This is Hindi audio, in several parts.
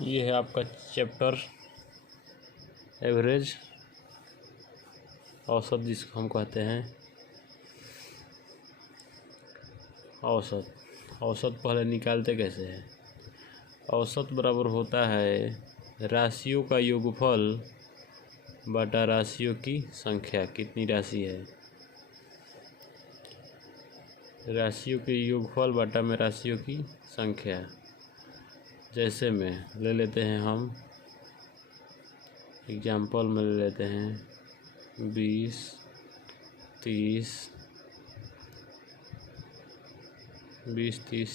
ये है आपका चैप्टर एवरेज, औसत जिसको हम कहते हैं। औसत पहले निकालते कैसे हैं? औसत बराबर होता है राशियों का योगफल बटा राशियों की संख्या। कितनी राशि है? राशियों के योगफल बटा में राशियों की संख्या। जैसे में ले लेते हैं हम एग्जाम्पल में ले लेते हैं 20, 30,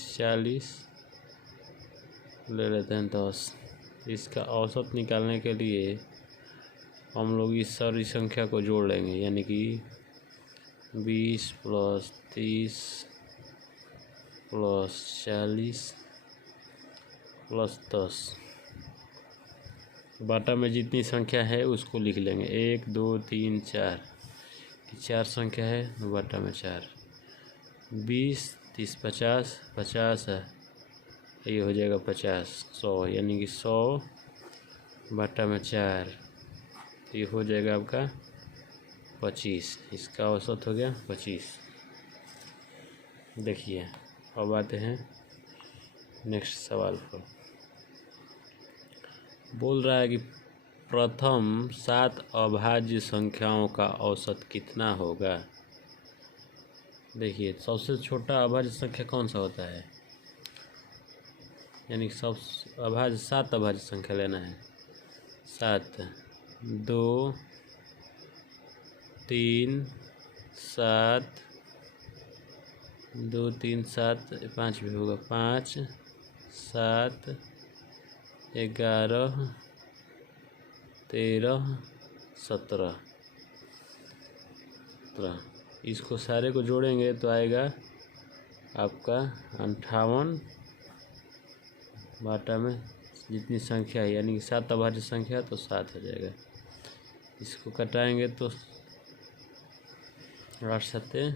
40 ले लेते हैं 10। इसका औसत निकालने के लिए हम लोग इस सारी संख्या को जोड़ लेंगे, यानी कि 20 + 30 + 40 + 10 बाटा में जितनी संख्या है उसको लिख लेंगे। 1, 2, 3, 4 4 संख्या है, बाटा में 4। 20, 30, 50 50 है, ये हो जाएगा 50। 100 यानी कि 100 बाटा में 4, ये हो जाएगा आपका 25। इसका औसत हो गया 25। देखिए अब आते हैं नेक्स्ट सवाल पर। बोल रहा है कि प्रथम 7 अभाज्य संख्याओं का औसत कितना होगा। देखिए सबसे छोटा अभाज्य संख्या कौन सा होता है, यानी सब अभाज्य 7 अभाज्य संख्या लेना है। 7, 2, 3, 7, 2, 3, 7, 5 भी होगा। 5, 7, 11, 13, 17। इसको सारे को जोड़ेंगे तो आएगा आपका 58 बाटा में जितनी संख्या है, यानी कि 7 अभाज्य संख्या तो 7 हो जाएगा। इसको कटाएंगे तो 8 7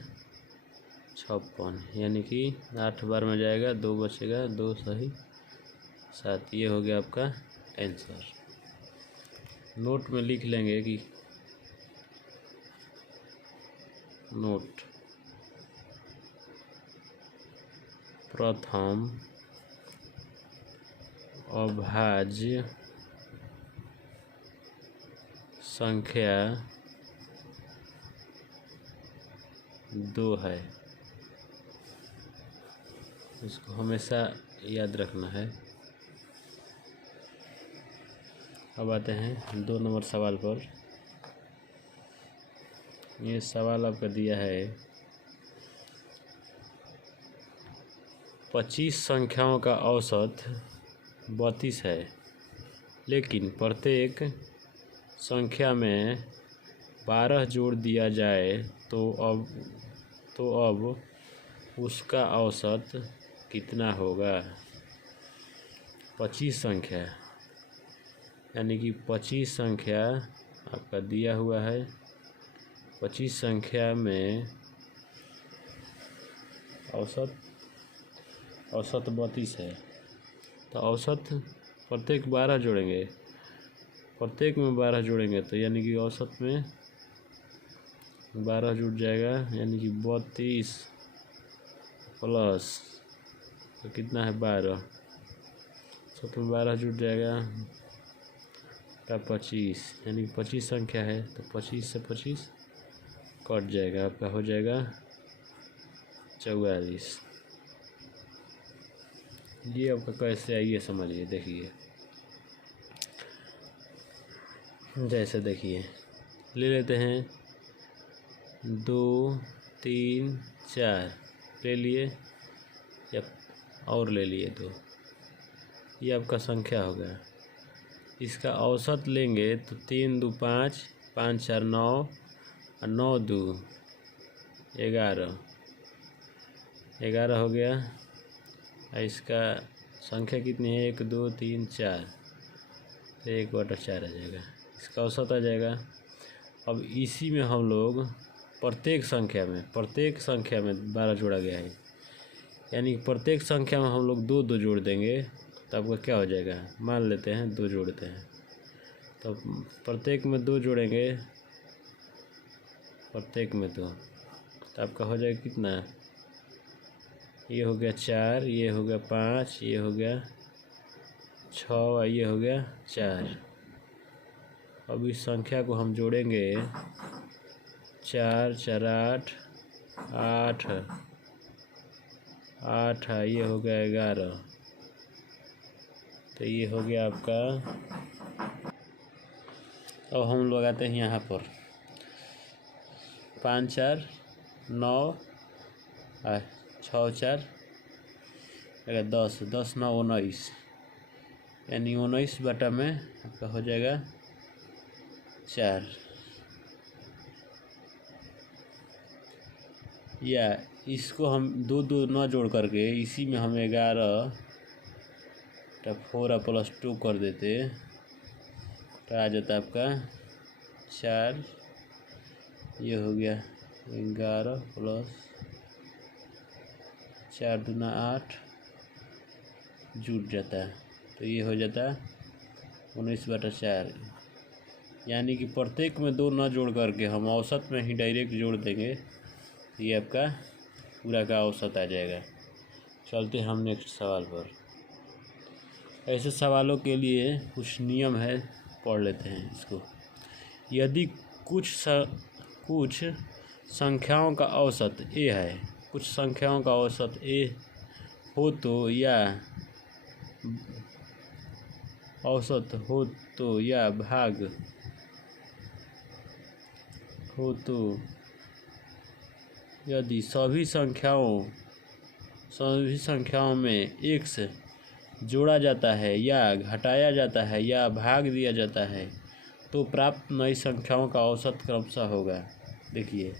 56, यानी कि 8 बार में जाएगा, 2 बचेगा, 2 सही 7। ये हो गया आपका आंसर। नोट में लिख लेंगे कि नोट प्रथम अभाज्य संख्या 2 है। इसको हमेशा याद रखना है। अब आते हैं 2 नंबर सवाल पर। ये सवाल आपका दिया है 25 संख्याओं का औसत 32 है, लेकिन प्रत्येक संख्या में 12 जोड़ दिया जाए तो अब उसका औसत कितना होगा। 25 संख्या यानी कि 25 संख्या आपका दिया हुआ है। 25 संख्या में औसत 32 है, तो औसत प्रत्येक 12 जोड़ेंगे, प्रत्येक में 12 जोड़ेंगे तो यानी कि औसत में 12 जुड़ जाएगा, यानी कि 32 प्लस तो कितना है 12, औसत में 12 जुड़ जाएगा का 25, यानी कि 25 संख्या है तो 25 से 25 कट जाएगा, आपका हो जाएगा 44। ये आपका कैसे आइए समझिए। देखिए जैसे देखिए ले लेते हैं 2, 3, 4 ले लिए या और ले लिए 2, ये आपका संख्या हो गया। इसका औसत लेंगे तो 3 2 5, 5 4 9 और 9 2 11 11 हो गया। और इसका संख्या कितनी है 1 2 3 4, तो 1/4 आ जाएगा, इसका औसत आ जाएगा। अब इसी में हम लोग प्रत्येक संख्या में 12 जोड़ा गया है, यानी प्रत्येक संख्या में हम लोग 2 2 जोड़ देंगे तो आपका क्या हो जाएगा, मान लेते हैं 2 जोड़ते हैं, तो प्रत्येक में 2 जोड़ेंगे, प्रत्येक में 2, तो आपका हो जाएगा कितना, ये हो गया 4, ये हो गया 5, ये हो गया 6, ये हो गया 4। अब इस संख्या को हम जोड़ेंगे, 4 4 8 8 8, ये हो गया 11, तो ये हो गया आपका। अब हम लगाते हैं यहाँ पर 5 4 9 6 4 10 10 9 19, यानी 19 बटा में आपका हो जाएगा 4। या इसको हम 2 2 न जोड़ करके इसी में हम 11 4 प्लस 2 कर देते, तो आ जाता आपका 4, ये हो गया 11 प्लस 4 दूना 8, जुट जाता है, तो ये हो जाता 19 बटा 4। यानी कि प्रत्येक में 2 न जोड़ करके हम औसत में ही डायरेक्ट जोड़ देंगे, तो ये आपका पूरा का औसत आ जाएगा। चलते हम नेक्स्ट सवाल पर। ऐसे सवालों के लिए कुछ नियम है, पढ़ लेते हैं इसको। यदि कुछ संख्याओं का औसत a है, कुछ संख्याओं का औसत a हो तो, या औसत हो तो या भाग हो तो, यदि सभी संख्याओं में x जोड़ा जाता है या घटाया जाता है या भाग दिया जाता है, तो प्राप्त नई संख्याओं का औसत क्रमशः होगा। देखिए,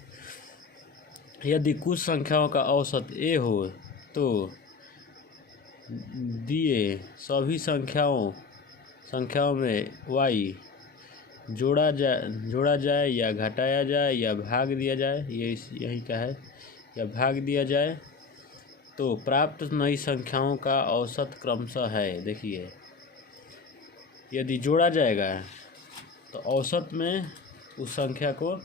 यदि कुछ संख्याओं का औसत a हो तो दिए सभी संख्याओं में y जोड़ा जाए या घटाया जाए या भाग दिया जाए, यही का है, या भाग दिया जाए, तो प्राप्त नई संख्याओं का औसत क्रमशः है। देखिए, यदि जोड़ा जाएगा तो औसत में उस संख्या को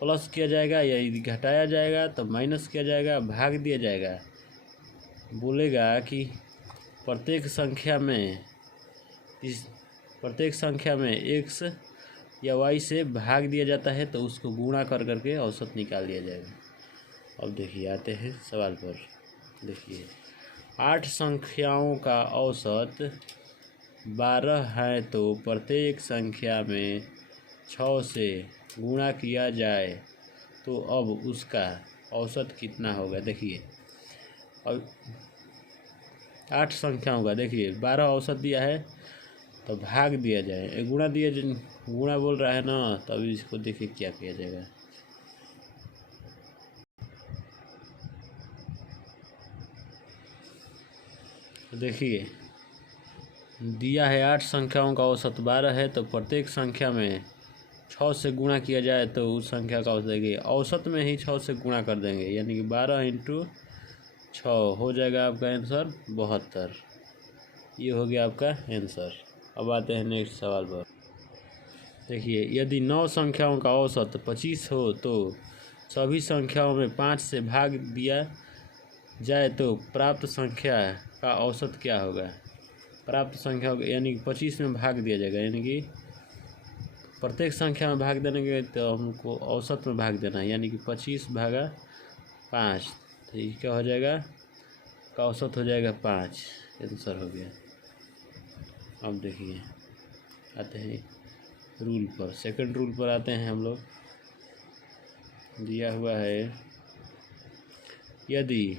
प्लस किया जाएगा, या यदि घटाया जाएगा तो माइनस किया जाएगा, भाग दिया जाएगा। बोलेगा कि प्रत्येक संख्या में x या y से भाग दिया जाता है, तो उसको गुणा कर करके औसत निकाल दिया जाएगा। अब देखिए, आते हैं सवाल पर। देखिए, 8 संख्याओं का औसत 12 है, तो प्रत्येक संख्या में 6 से गुणा किया जाए तो अब उसका औसत कितना होगा। देखिए, अब 8 संख्याओं का, देखिए 12 औसत दिया है तो भाग दिया जाए, गुणा बोल रहा है ना, तो अभी इसको देखिए क्या किया जाएगा। देखिए, दिया है 8 संख्याओं का औसत 12 है, तो प्रत्येक संख्या में 6 से गुणा किया जाए तो उस संख्या का औसत देंगे, औसत में ही 6 से गुणा कर देंगे, यानी कि 12 × 6 हो जाएगा आपका आंसर 72। ये हो गया आपका आंसर। अब आते हैं नेक्स्ट सवाल पर। देखिए, यदि 9 संख्याओं का औसत 25 हो तो सभी संख्याओं में 5 से भाग दिया जाए तो प्राप्त संख्या का औसत क्या होगा। प्राप्त संख्या यानी कि 25 में भाग दिया जाएगा, यानी कि प्रत्येक संख्या में भाग देने के तो हमको औसत में भाग देना है, यानी कि 25 भागा 5, तो ये क्या हो जाएगा, का औसत हो जाएगा 5। आंसर हो गया। अब देखिए, आते हैं रूल पर, सेकंड रूल पर आते हैं हम लोग। दिया हुआ है, यदि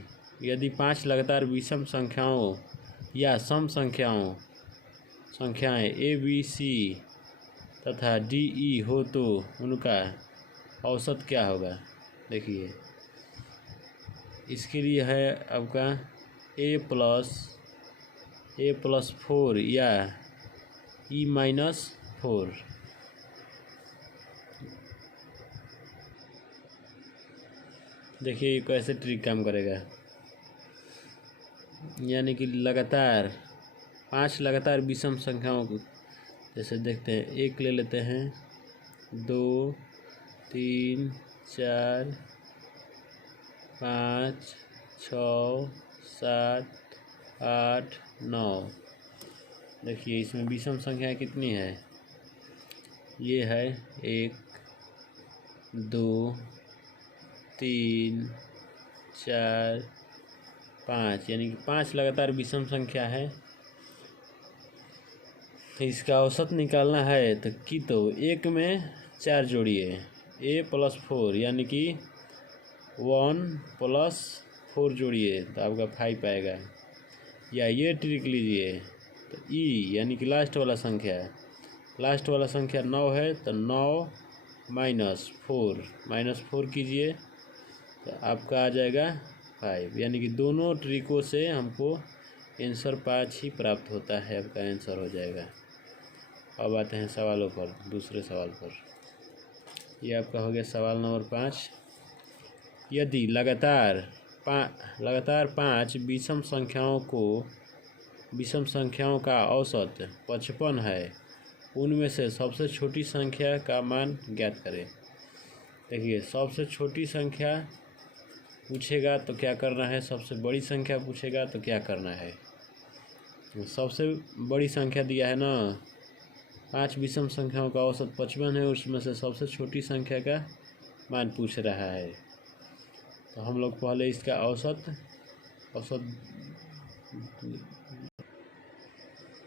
5 लगातार विषम संख्याओं या सम संख्याएं a b c तथा d e हो तो उनका औसत क्या होगा। देखिए, इसके लिए है आपका a + 4 या e - 4। देखिए, ये कैसे ट्रिक काम करेगा। यानी कि लगातार 5 लगातार विषम संख्याओं को, जैसे देखते हैं, एक ले लेते हैं, 2 3 4 5 6 7 8 9। देखिए इसमें विषम संख्या कितनी है, ये है 1 2 3 4 5, यानी कि 5 लगातार विषम संख्या है। तो इसका औसत निकालना है तो एक में 4 जोड़िए, a+4 यानी कि 1 + 4 जोड़िए तो आपका 5 आएगा। या ये ट्रिक लीजिए, तो e यानी कि लास्ट वाला संख्या 9 है, तो 9 - 4 कीजिए तो आपका आ जाएगा 5। यानी कि दोनों ट्रिकों से हमको आंसर 5 ही प्राप्त होता है, आपका आंसर हो जाएगा। अब आते हैं सवालों पर, दूसरे सवाल पर। ये आपका हो गया सवाल नंबर 5। यदि लगातार 5 विषम संख्याओं का औसत 55 है, उनमें से सबसे छोटी संख्या का मान ज्ञात करें। देखिए सबसे छोटी संख्या पूछेगा तो क्या करना है, सबसे बड़ी संख्या पूछेगा तो क्या करना है। सबसे बड़ी संख्या दिया है ना, 5 विषम संख्याओं का औसत 55 है, उसमें से सबसे छोटी संख्या का मान पूछ रहा है। तो हम लोग पहले इसका औसत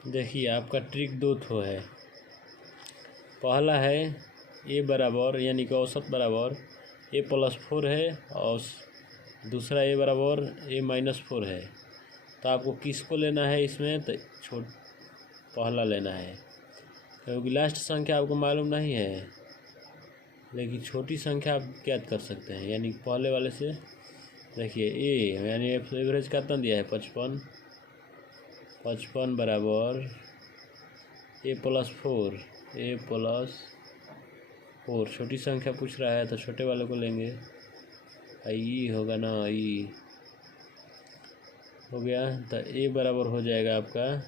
देखिए, आपका ट्रिक 2 ठो है। पहला है a बराबर, यानी कि औसत बराबर a+4 है, और दूसरा a बराबर a-4 है। तो आपको किसको लेना है इसमें, तो पहला लेना है, क्योंकि लास्ट संख्या आपको मालूम नहीं है, लेकिन छोटी संख्या आप ज्ञात कर सकते हैं। यानी पहले वाले से देखिए ए, यानी एवरेज कितना दिया है, 55 बराबर a+4 छोटी संख्या पूछ रहा है तो छोटे वाले को लेंगे। ई होगा ना, ई हो गया, तो a बराबर हो जाएगा आपका,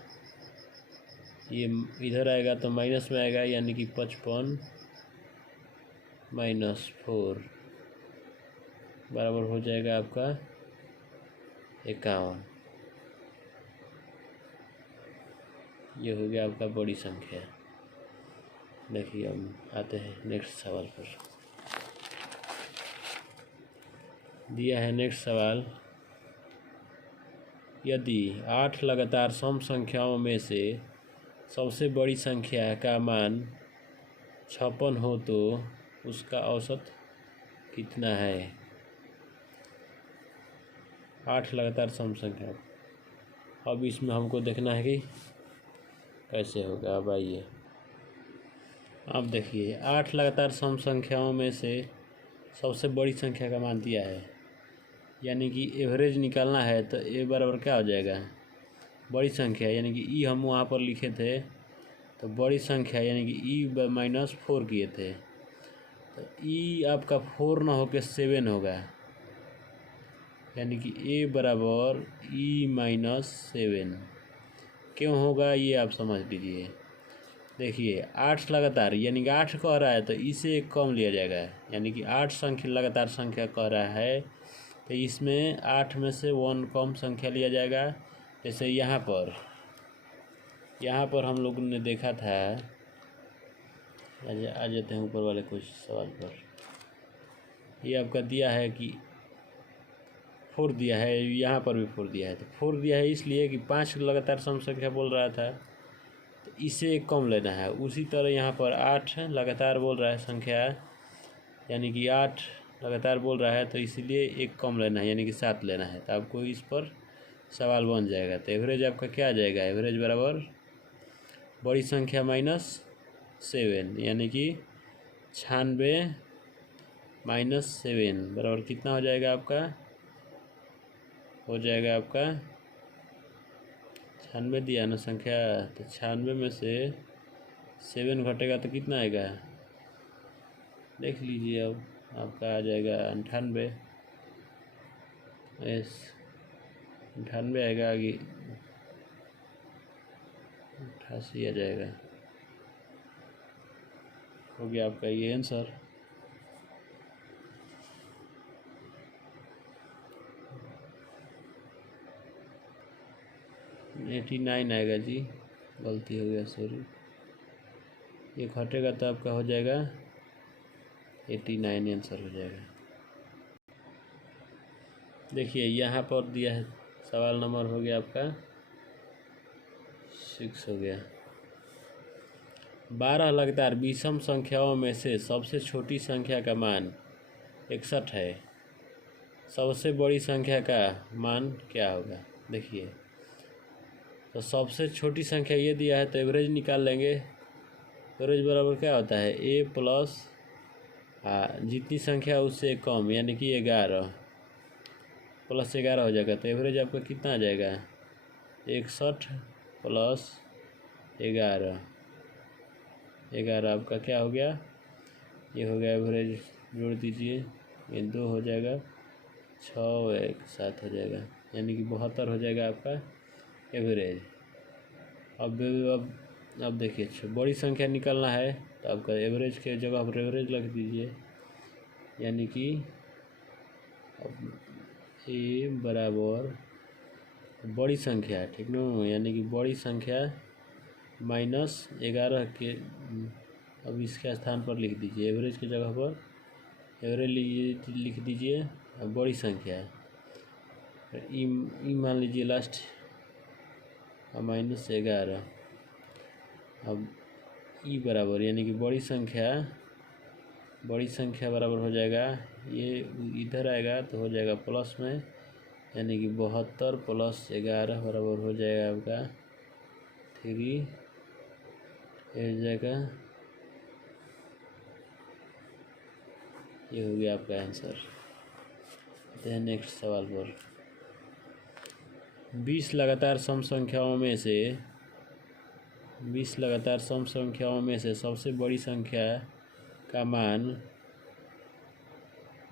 ये इधर आएगा तो माइनस में आएगा, यानी कि 55 - 4 बराबर हो जाएगा आपका 51। ये हो गया आपका बड़ी संख्या। देखिए हम आते हैं नेक्स्ट सवाल पर। दिया है नेक्स्ट सवाल, यदि 8 लगातार सम संख्याओं में से सबसे बड़ी संख्या का मान 56 हो तो उसका औसत कितना है। 8 लगातार सम संख्या, अब इसमें हमको देखना है कि कैसे होगा। अब आइए, अब देखिए 8 लगातार सम संख्याओं में से सबसे बड़ी संख्या का मान दिया है, यानी कि एवरेज निकालना है, तो ए बराबर क्या हो जाएगा, बड़ी संख्या, यानी कि ई हम वहाँ पर लिखे थे, तो बड़ी संख्या यानी कि e-4 किए थे, तो ई आपका 4 ना होकर 7 होगा, यानी कि ए बराबर e-7 क्यों होगा ये आप समझ लीजिए। देखिए 8 लगातार, यानी कि 8 कह रहा है तो इसे एक कम लिया जाएगा, यानी कि 8 संख्या लगातार संख्या कह रहा है, तो इसमें 8 में से 1 कम संख्या लिया जाएगा। जैसे यहाँ पर हम लोग ने देखा था, आ जाते हैं ऊपर वाले कुछ सवाल पर। ये आपका दिया है कि 4 दिया है, यहाँ पर भी 4 दिया है, तो 4 दिया है इसलिए कि 5 लगातार सम संख्या बोल रहा था, तो इसे एक कम लेना है। उसी तरह यहाँ पर 8 लगातार बोल रहा है संख्या, यानी कि 8 लगातार बोल रहा है, तो इसलिए एक कम लेना है, यानी कि 7 लेना है। तो आपको इस पर सवाल बन जाएगा। तो एवरेज आपका क्या आ जाएगा, एवरेज बराबर बड़ी संख्या -7, यानी कि 96 - 7 बराबर कितना हो जाएगा आपका, हो जाएगा आपका 96 दिया ना संख्या, तो 96 में से 7 घटेगा तो कितना आएगा, देख लीजिए। अब आपका आ जाएगा 98। 98 आएगा, आगे 88 आ जाएगा। हो गया आपका ये आंसर। एटी 89 आएगा जी, गलती हो गया, सॉरी। ये घटेगा तो आपका हो जाएगा 89 आंसर हो जाएगा। देखिए यहाँ पर दिया है, सवाल नंबर हो गया आपका 6 हो गया। 12 लगातार विषम संख्याओं में से सबसे छोटी संख्या का मान 61 है। सबसे बड़ी संख्या का मान क्या होगा? देखिए, तो सबसे छोटी संख्या ये दिया है तो एवरेज निकाल लेंगे। एवरेज बराबर क्या होता है? ए प्लस जितनी संख्या उससे कम, यानी कि 11 प्लस 11 हो जाएगा। तो एवरेज आपका कितना आ जाएगा? 61 प्लस 11, 11 आपका क्या हो गया? ये हो गया एवरेज, जोड़ दीजिए, ये 2 हो जाएगा, 6 1 7 हो जाएगा, यानी कि 72 हो जाएगा आपका एवरेज। अब देखिए, बड़ी संख्या निकालना है तो आपका एवरेज के जगह पर एवरेज लिख दीजिए, यानी कि ए बराबर बड़ी संख्या, ठीक ना, यानी कि बड़ी संख्या माइनस 11 के, अब इसके स्थान पर लिख दीजिए, एवरेज की जगह पर एवरेज लिख दीजिए। अब बड़ी संख्या ई मान लीजिए लास्ट, माइनस 11। अब ई बराबर, यानी कि बड़ी संख्या बराबर हो जाएगा, ये इधर आएगा तो हो जाएगा प्लस में, यानी कि 72 प्लस 11 बराबर हो जाएगा आपका 3 हो जाएगा। ये हो गया आपका आंसर। नेक्स्ट सवाल पर, 20 लगातार सम संख्याओं में से सबसे बड़ी संख्या का मान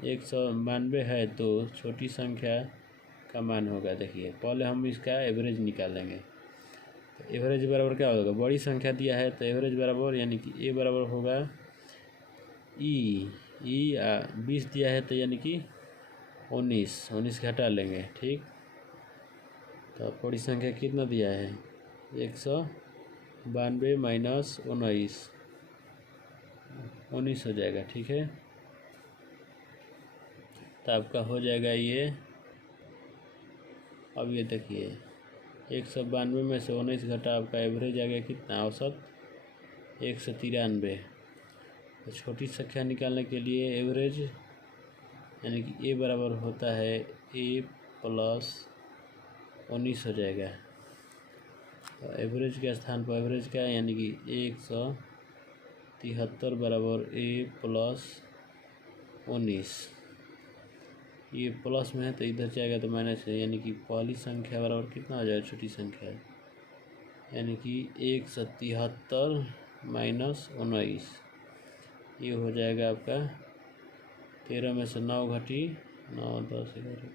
192 है तो छोटी संख्या का मान होगा। देखिए, पहले हम इसका एवरेज निकालेंगे। तो एवरेज बराबर क्या होगा? बड़ी संख्या दिया है तो एवरेज बराबर, यानी कि ए बराबर होगा ई 20 दिया है तो यानी कि 19 घटा लेंगे, ठीक। तो बड़ी संख्या कितना दिया है? 192 माइनस 19 हो जाएगा, ठीक है। तो आपका हो जाएगा ये। अब ये देखिए, 192 में से 19 घटा, आपका एवरेज आ गया कितना? औसत 193। तो छोटी संख्या निकालने के लिए एवरेज, यानी कि ए बराबर होता है ए प्लस 19 हो जाएगा। तो एवरेज के स्थान पर एवरेज क्या है? यानी कि 173 बराबर ए प्लस 19। ये प्लस में है तो इधर जाएगा तो माइनस है, यानी कि पहली संख्या बराबर कितना हो जाएगा? छोटी संख्या, यानी कि 173 माइनस 19, ये हो जाएगा आपका 13 में से 9 घटी, 9 10 11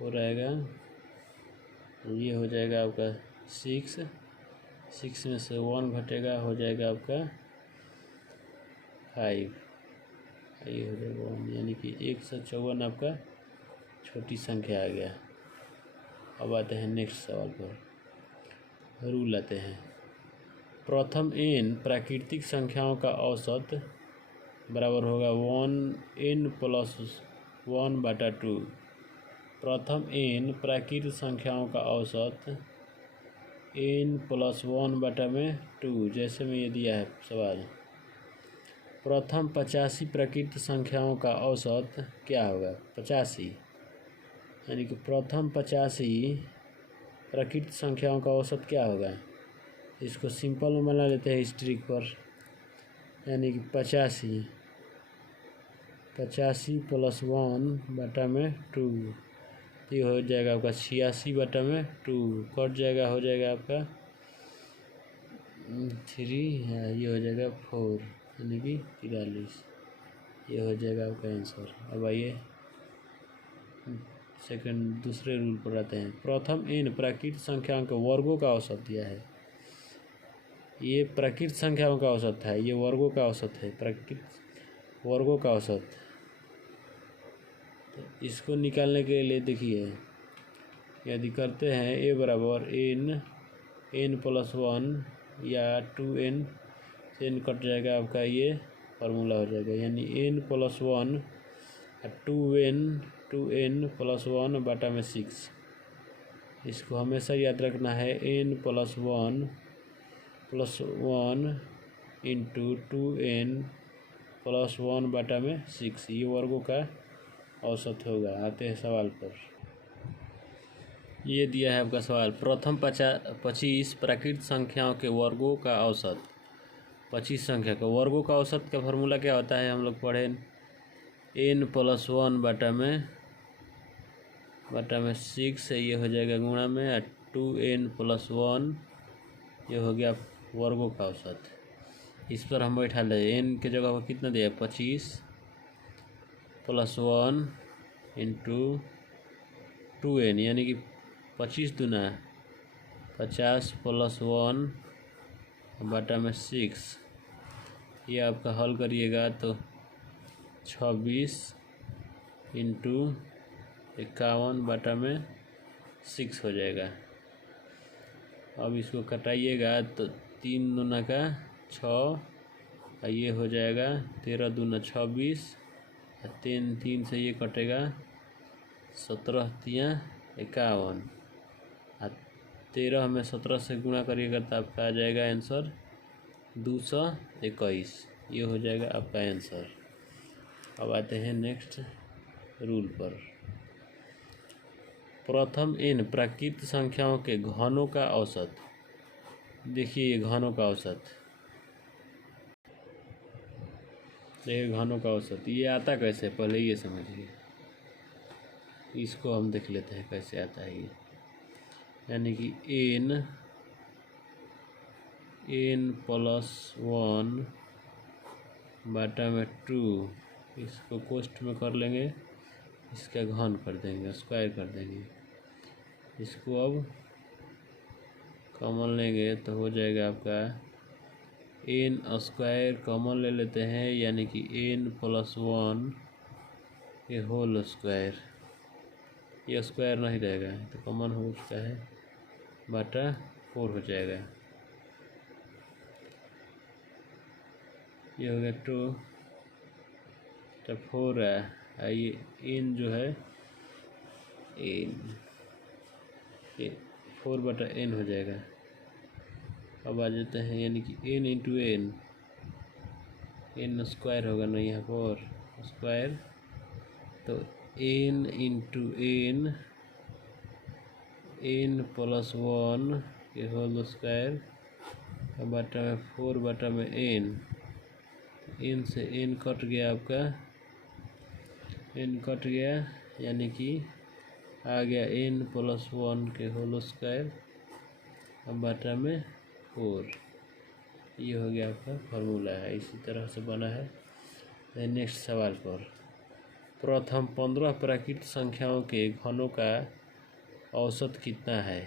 हो रहेगा, ये हो जाएगा आपका 6 में से 1 घटेगा, हो जाएगा आपका 5, ये हो जाएगा 1, यानी कि 154 आपका छोटी संख्या आ गया। अब आते हैं नेक्स्ट सवाल पर, रूल आते हैं। प्रथम n प्राकृतिक संख्याओं का औसत बराबर होगा 1n प्लस 1/2। प्रथम n प्राकृतिक संख्याओं का औसत n प्लस 1/2, जैसे में ये दिया है सवाल। प्रथम 85 प्राकृतिक संख्याओं का औसत क्या होगा? 85, यानी कि प्रथम 85 प्राकृतिक संख्याओं का औसत क्या होगा? इसको सिंपल में बना लेते हैं हिस्ट्री पर, यानी कि 85 प्लस 1/2, ये हो जाएगा आपका 86/2, कट जाएगा, हो जाएगा आपका 3, ये हो जाएगा 4, यानी कि 43, ये हो जाएगा आपका आंसर। अब आइए सेकंड दूसरे रूल पर आते हैं। प्रथम n प्राकृत संख्याओं के वर्गों का औसत दिया है। ये प्राकृत संख्याओं का औसत है, ये वर्गों का औसत है, प्राकृत वर्गों का औसत। तो इसको निकालने के लिए देखिए, यदि करते हैं a बराबर n प्लस 1 या 2n से n कट जाएगा, आपका ये फार्मूला हो जाएगा, यानी n प्लस 1 2n प्लस 1 बटा में 6। इसको हमेशा याद रखना है, n plus 1 into 2n plus 1 बटा में 6, ये वर्गों का औसत होगा। आते हैं सवाल पर। ये दिया है आपका सवाल, प्रथम 25 प्राकृत संख्याओं के वर्गों का औसत। 25 संख्या का वर्गों का औसत का फार्मूला क्या होता है, हम लोग पढ़े, n प्लस 1 बटा में 6 है, ये हो जाएगा गुणा में 2n प्लस 1, ये हो गया वर्गों का औसत। इस पर हम बैठा ले, n के जगह पर कितना दिया है, 25 प्लस 1 इंटू 2n, यानी कि 25 दूना 50 प्लस 1 बटा में 6। ये आपका हल करिएगा तो 26 इंटू 51 बटा में 6 हो जाएगा। अब इसको कटाइएगा तो 3 दूना का 6, ये हो जाएगा 13 दूना 26, 3 से ये कटेगा 17 तिया 51, 13 में 17 से गुणा करिएगा तो आपका आ जाएगा आंसर 221, ये हो जाएगा आपका आंसर। अब आते हैं नेक्स्ट रूल पर। प्रथम n प्राकृत संख्याओं के घनों का औसत। देखिए ये घनों का औसत, देखिए घनों का औसत ये आता कैसे, पहले ये समझिए। इसको हम देख लेते हैं कैसे आता है ये, यानी कि n प्लस 1 बटा में 2, इसको कोष्ठ में कर लेंगे, इसका घन कर देंगे, स्क्वायर कर देंगे। इसको अब कॉमन लेंगे तो हो जाएगा आपका n स्क्वायर, कॉमन ले लेते हैं, यानी कि n प्लस 1 के होल स्क्वायर, ये स्क्वायर नहीं रहेगा तो कॉमन हो चुका है, बटा 4 हो जाएगा। ये हो गया 2 तो 4 है, ये n जो है n 4 बटा n हो जाएगा। अब आ जाते हैं, यानी कि n इंटू n स्क्वायर होगा ना, यहाँ पर स्क्वायर, तो n इंटू n प्लस 1 के होल स्क्वायर बटा में 4 बटा में n से n कट गया, आपका n कट गया, यानी कि आ गया n प्लस 1 के होल स्क्वायर बटा में 4, ये हो गया आपका फार्मूला है। इसी तरह से बना है। नेक्स्ट सवाल पर, प्रथम 15 प्राकृत संख्याओं के घनों का औसत कितना है।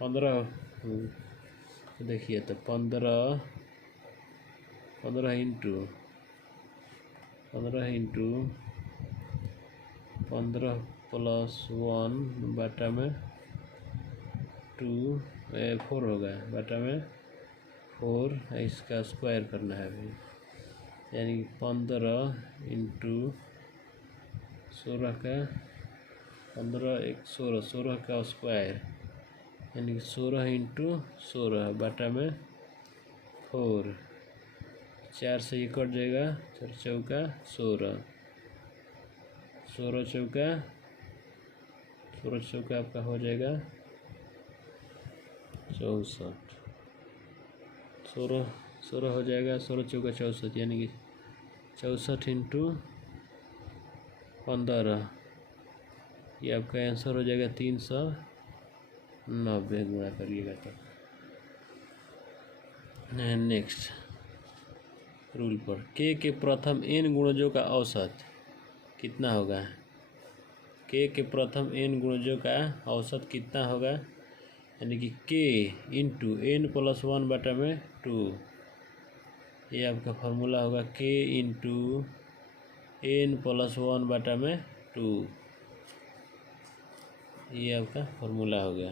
15 देखिए तो 15 इंटू 15 प्लस 1 बटा में 4 होगा, बटा में 4, इसका स्क्वायर करना है अभी, यानी 15 इंटू 16 का 15 1 16 का स्क्वायर, यानी कि 16 इंटू 16 बटा में 4, 4 से ये कट जाएगा, 4 चौका 16, 16 चौका आपका हो जाएगा 64, 16 हो जाएगा, 16 चौका 64, यानी कि 64 इंटू 15, ये आपका आंसर हो जाएगा 390 गुणा करिएगा तो। नेक्स्ट रूल पर, के प्रथम n गुणजों का औसत कितना होगा। के प्रथम n गुणजों का औसत कितना होगा, यानी कि k इंटू n प्लस 1 बटा में 2। ये आपका फार्मूला होगा k इंटू n प्लस 1 बटा में 2। ये आपका फार्मूला हो गया।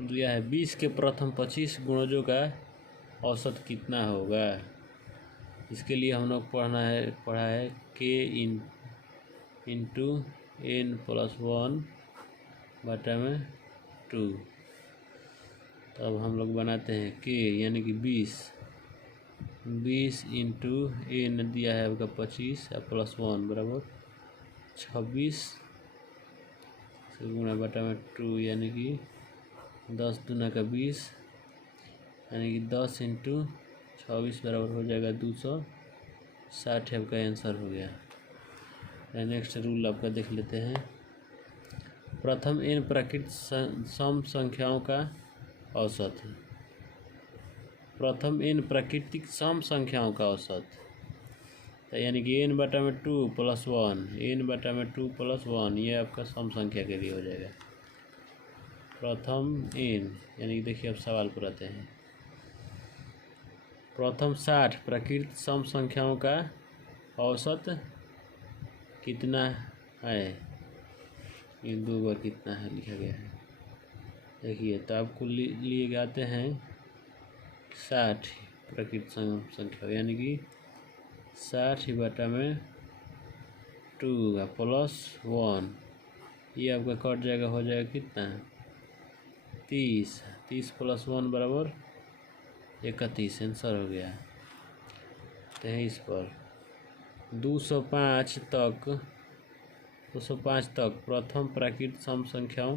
दिया है 20 के प्रथम 25 गुणजों का औसत कितना होगा। इसके लिए हम लोग पढ़ा है k इंटू n प्लस 1 बटा में 2। तो अब हम लोग बनाते हैं k यानी कि 20 इंटू n दिया है आपका 25 प्लस 1 बराबर 26 गुणा बटा में 2 यानी कि 10 दूना का 20 यानी कि 10 इंटू 26 बराबर हो जाएगा 260। आपका आंसर हो गया। नेक्स्ट रूल आपका देख लेते हैं। प्रथम n प्राकृत सम संख्याओं का औसत। प्रथम n प्राकृतिक सम संख्याओं का औसत, तो यानी कि n बटा में 2 प्लस 1, n बटा में 2 प्लस 1, ये आपका सम संख्या के लिए हो जाएगा। प्रथम n यानी कि देखिए अब सवाल पर आते हैं। प्रथम 60 प्राकृत सम संख्याओं का औसत कितना है, ये 2 बार कितना है लिखा गया है। देखिए तो आपको लिए जाते हैं 60 प्राकृत सम संख्या यानी कि 60 बटा में 2 प्लस 1, ये आपका कट जाएगा, हो जाएगा कितना 30 प्लस 1 बराबर 31। आंसर हो गया। तो है इस पर 205 तक प्रथम प्राकृत सम संख्याओं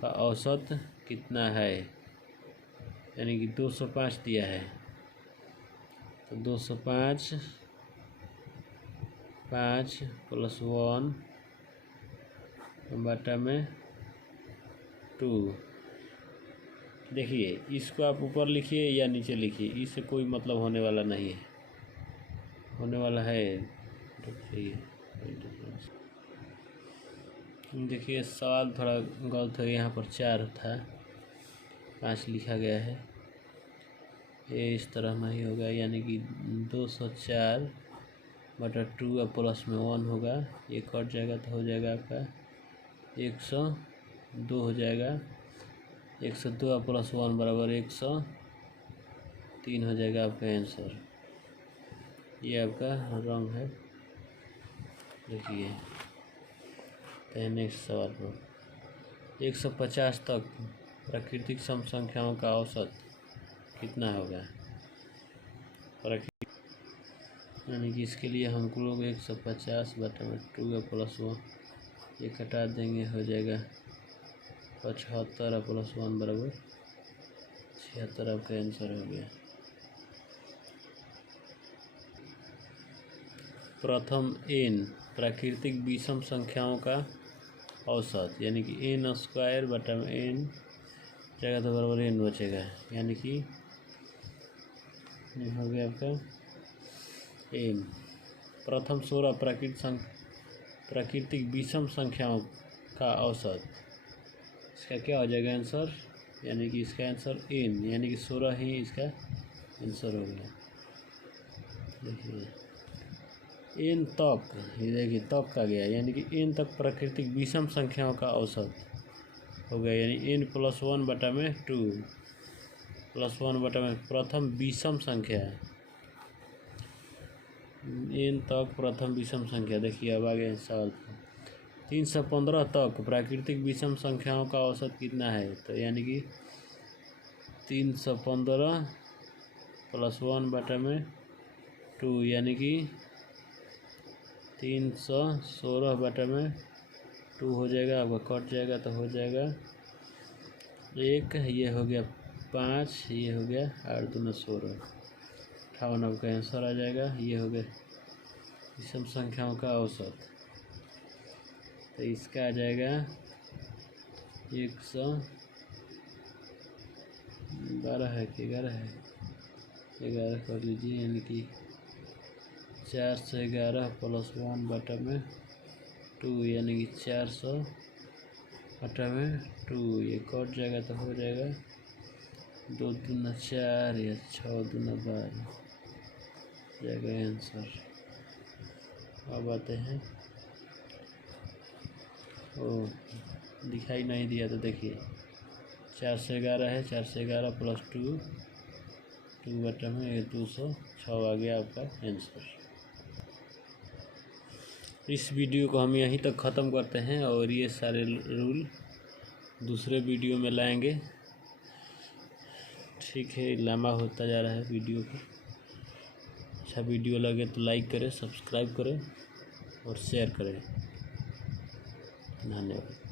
का औसत कितना है, यानी कि 205 दिया है। तो 205 5 प्लस 1 बटा में 2। देखिए इसको आप ऊपर लिखिए या नीचे लिखिए, इससे कोई मतलब होने वाला नहीं है, होने वाला है। देखिए सवाल थोड़ा गलत है, यहाँ पर 4 था 5 लिखा गया है, ये इस तरह नहीं होगा। यानी कि 204 बटा 2 प्लस में 1 होगा, ये कट जाएगा तो हो जाएगा आपका 102 हो जाएगा। 102 प्लस 1 बराबर 103 हो जाएगा आपका आंसर। ये आपका रंग है। देखिए नेक्स्ट सवाल पर 150 तक प्राकृतिक सम संख्याओं का औसत कितना होगा। यानी कि इसके लिए हमको लोग 150 बटा में 2 प्लस 1 ये कटा देंगे, हो जाएगा 75 प्लस 1 बराबर 76। आपका आंसर हो गया। प्रथम n प्राकृतिक विषम संख्याओं का औसत, यानी कि n स्क्वायर बटा में n जाएगा तो बराबर n बचेगा, यानी कि हो गया आपका n। प्रथम 16 प्राकृतिक विषम संख्याओं का औसत, इसका क्या हो जाएगा आंसर, यानी कि इसका आंसर n, यानी कि 16 ही इसका आंसर हो गया। देखिए n तक, ये देखिए तक का गया, यानी कि n तक प्राकृतिक विषम संख्याओं का औसत हो गया, यानी n प्लस 1 बटा में 2 प्लस 1 बटा में प्रथम विषम संख्या, n तक प्रथम विषम संख्या। देखिए अब आगे सवाल 315 तक प्राकृतिक विषम संख्याओं का औसत कितना है, तो यानी कि 315 प्लस 1 बटा में 2 यानी कि 316 बटा में 2 हो जाएगा। आपका कट जाएगा तो हो जाएगा 1, ये हो गया 5, ये हो गया 8 दूना 16, 58 आपका आंसर आ जाएगा। ये हो गया विषम संख्याओं का औसत, तो इसका आ जाएगा 112 है कि 11 है, 11 कर लीजिए, यानी कि 411 प्लस 1 बटा में 2 यानी कि 400 में 2 ये कट जाएगा तो हो जाएगा 2 दूना 4 या 6 दूना 12 जाएगा आंसर। अब आते हैं, ओ दिखाई नहीं दिया तो देखिए 4 से 11 है, 4 से 11 प्लस 2 2 में 206 आ गया आपका आंसर। इस वीडियो को हम यहीं तक ख़त्म करते हैं और ये सारे रूल दूसरे वीडियो में लाएंगे। ठीक है, लंबा होता जा रहा है वीडियो को। अच्छा वीडियो लगे तो लाइक करें, सब्सक्राइब करें और शेयर करें। धन्यवाद।